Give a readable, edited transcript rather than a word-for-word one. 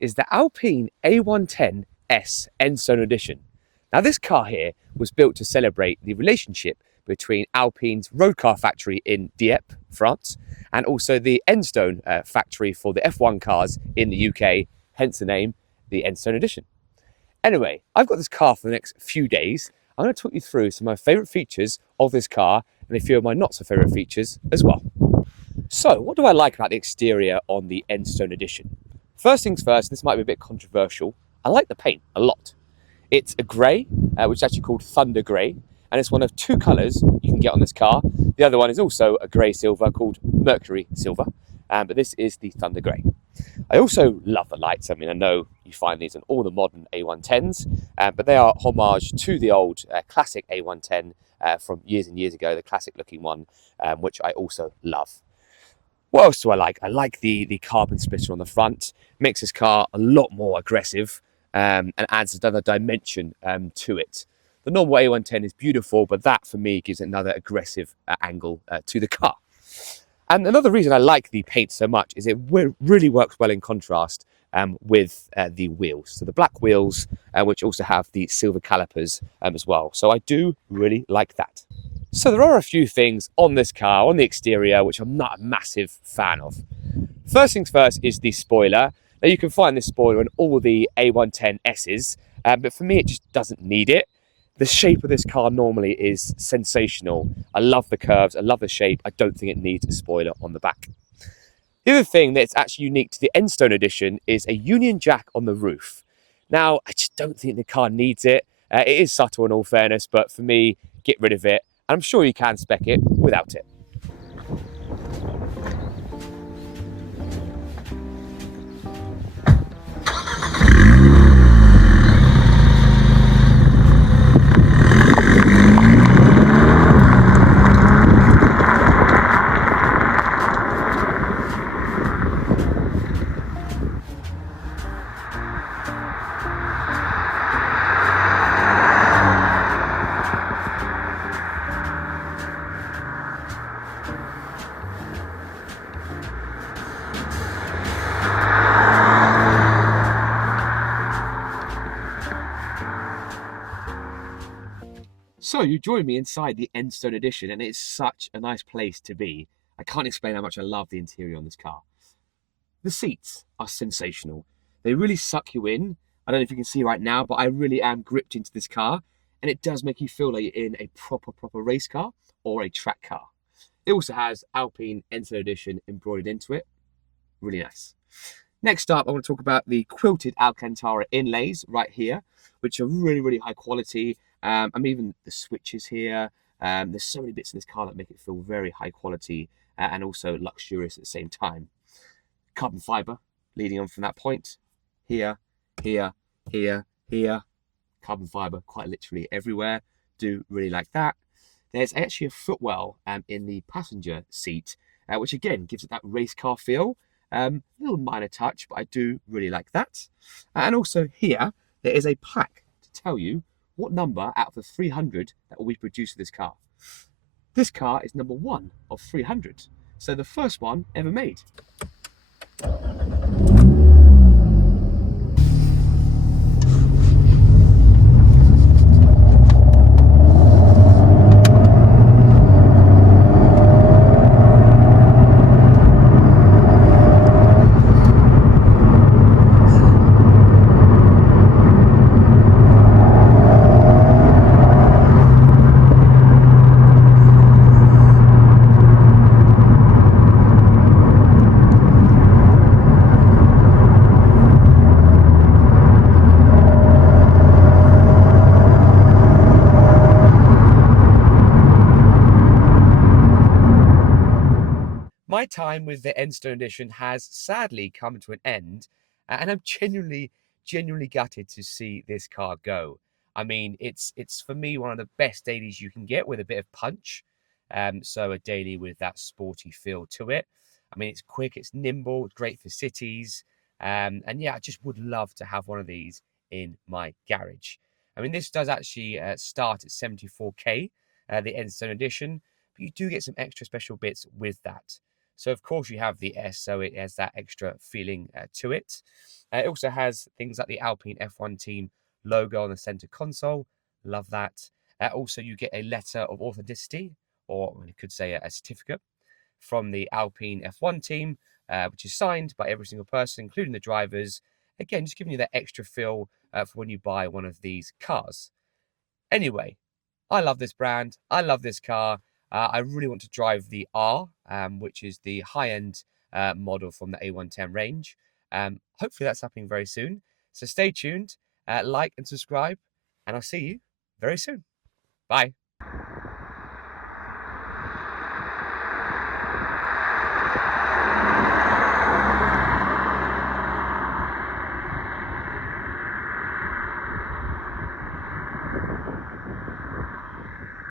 is the Alpine A110 S Enstone Edition. Now this car here was built to celebrate the relationship between Alpine's road car factory in Dieppe, France, and also the Enstone factory for the F1 cars in the UK, hence the name, the Enstone Edition. Anyway, I've got this car for the next few days. I'm going to talk you through some of my favourite features of this car and a few of my not so favourite features as well. So, what do I like about the exterior on the Enstone Edition? First things first, this might be a bit controversial. I like the paint a lot. It's a grey, which is actually called Thunder Grey, and it's one of two colours you can get on this car. The other one is also a grey silver called Mercury Silver, but this is the Thunder Grey. I also love the lights. I mean, I know you find these in all the modern A110s, but they are homage to the old classic A110 from years and years ago, the classic looking one, which I also love. What else do I like? I like the carbon splitter on the front. Makes this car a lot more aggressive and adds another dimension to it. The normal A110 is beautiful, but that for me gives another aggressive angle to the car. And another reason I like the paint so much is it really works well in contrast with the wheels. So the black wheels, which also have the silver calipers as well. So I do really like that. So there are a few things on this car, on the exterior, which I'm not a massive fan of. First things first is the spoiler. Now you can find this spoiler in all the A110 S's, but for me it just doesn't need it. The shape of this car normally is sensational. I love the curves, I love the shape. I don't think it needs a spoiler on the back. The other thing that's actually unique to the Enstone Edition is a Union Jack on the roof. Now, I just don't think the car needs it. It is subtle in all fairness, but for me, get rid of it. I'm sure you can spec it without it. So you join me inside the Enstone Edition, and it's such a nice place to be. I can't explain how much I love the interior on this car. The seats are sensational. They really suck you in. I don't know if you can see right now, but I really am gripped into this car, and it does make you feel like you're in a proper race car or a track car. It also has Alpine Enstone Edition embroidered into it. Really nice. Next up, I want to talk about the quilted Alcantara inlays right here, which are really high quality. I mean, even the switches here. There's so many bits in this car that make it feel very high quality and also luxurious at the same time. Carbon fiber leading on from that point. Here. Carbon fiber quite literally everywhere. Do really like that. There's actually a footwell in the passenger seat, which again gives it that race car feel. Little minor touch, but I do really like that. And also here, there is a plaque to tell you what number out of the 300 that will be produced for this car. This car is number 1 of 300. So the first one ever made. My time with the Enstone Edition has sadly come to an end, and I'm genuinely gutted to see this car go. I mean, it's for me one of the best dailies you can get with a bit of punch. So a daily with that sporty feel to it. I mean, it's quick, it's nimble, it's great for cities, and yeah, I just would love to have one of these in my garage. I mean, this does actually start at 74k, the Enstone Edition, but you do get some extra special bits with that. So of course you have the S, so it has that extra feeling to it. It also has things like the Alpine F1 team logo on the center console. Love that. Also, you get a letter of authenticity, or you could say a certificate, from the Alpine F1 team, which is signed by every single person, including the drivers. Again, just giving you that extra feel for when you buy one of these cars. Anyway, I love this brand. I love this car. I really want to drive the R, which is the high-end model from the A110 range. Hopefully that's happening very soon. So stay tuned, like and subscribe, and I'll see you very soon. Bye.